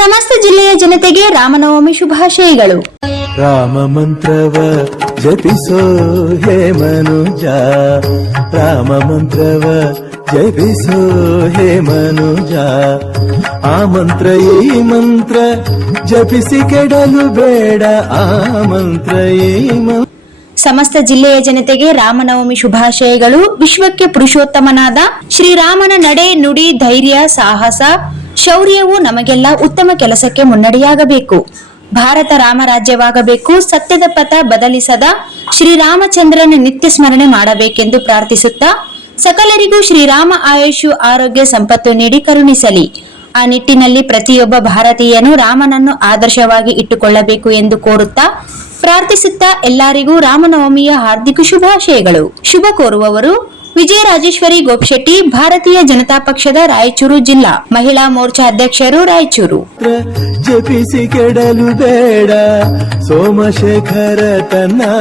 ಸಮಸ್ತ ಜಿಲ್ಲೆಯ ಜನತೆಗೆ ರಾಮನವಮಿ ಶುಭಾಶಯಗಳು. ರಾಮ ಮಂತ್ರವ ಜಪಿಸೋ ಹೇ ಮನುಜ, ರಾಮ ಮಂತ್ರವ ಜಪಿಸೋ ಹೇ ಮನುಜ. ಆ ಮಂತ್ರ ಈ ಮಂತ್ರ ಜಪಿಸಿ ಕೆಡಲು ಬೇಡ, ಆ ಮಂತ್ರ ಈ ಮಂತ್ರ. ಸಮಸ್ತ ಜಿಲ್ಲೆಯ ಜನತೆಗೆ ರಾಮನವಮಿ ಶುಭಾಶಯಗಳು. ವಿಶ್ವಕ್ಕೆ ಪುರುಷೋತ್ತಮನಾದ ಶ್ರೀರಾಮನ ನಡೆ, ನುಡಿ, ಧೈರ್ಯ, ಸಾಹಸ, ಶೌರ್ಯವು ನಮಗೆಲ್ಲ ಉತ್ತಮ ಕೆಲಸಕ್ಕೆ ಮುನ್ನಡೆಯಾಗಬೇಕು. ಭಾರತ ರಾಮರಾಜ್ಯವಾಗಬೇಕು. ಸತ್ಯದ ಪಥ ಬದಲಿಸದ ಶ್ರೀರಾಮಚಂದ್ರನ ನಿತ್ಯ ಸ್ಮರಣೆ ಮಾಡಬೇಕೆಂದು ಪ್ರಾರ್ಥಿಸುತ್ತಾ, ಸಕಲರಿಗೂ ಶ್ರೀರಾಮ ಆಯುಷು ಆರೋಗ್ಯ ಸಂಪತ್ತು ನೀಡಿ ಕರುಣಿಸಲಿ. ಆ ನಿಟ್ಟಿನಲ್ಲಿ ಪ್ರತಿಯೊಬ್ಬ ಭಾರತೀಯನು ರಾಮನನ್ನು ಆದರ್ಶವಾಗಿ ಇಟ್ಟುಕೊಳ್ಳಬೇಕು ಎಂದು ಕೋರುತ್ತಾ, ಪ್ರಾರ್ಥಿಸುತ್ತಾ ಎಲ್ಲರಿಗೂ ರಾಮನವಮಿಯ ಹಾರ್ದಿಕ ಶುಭಾಶಯಗಳು. ಶುಭ ಕೋರುವವರು ವಿಜಯರಾಜೇಶ್ವರಿ ಗೋಪಶೆಟ್ಟಿ, ಭಾರತೀಯ ಜನತಾ ಪಕ್ಷದ ರಾಯಚೂರು ಜಿಲ್ಲಾ ಮಹಿಳಾ ಮೋರ್ಚಾ ಅಧ್ಯಕ್ಷರು, ರಾಯಚೂರು. ಜಪಿಸಿ ಕೆಡಲು ಬೇಡ, ಸೋಮಶೇಖರ ತನ್ನ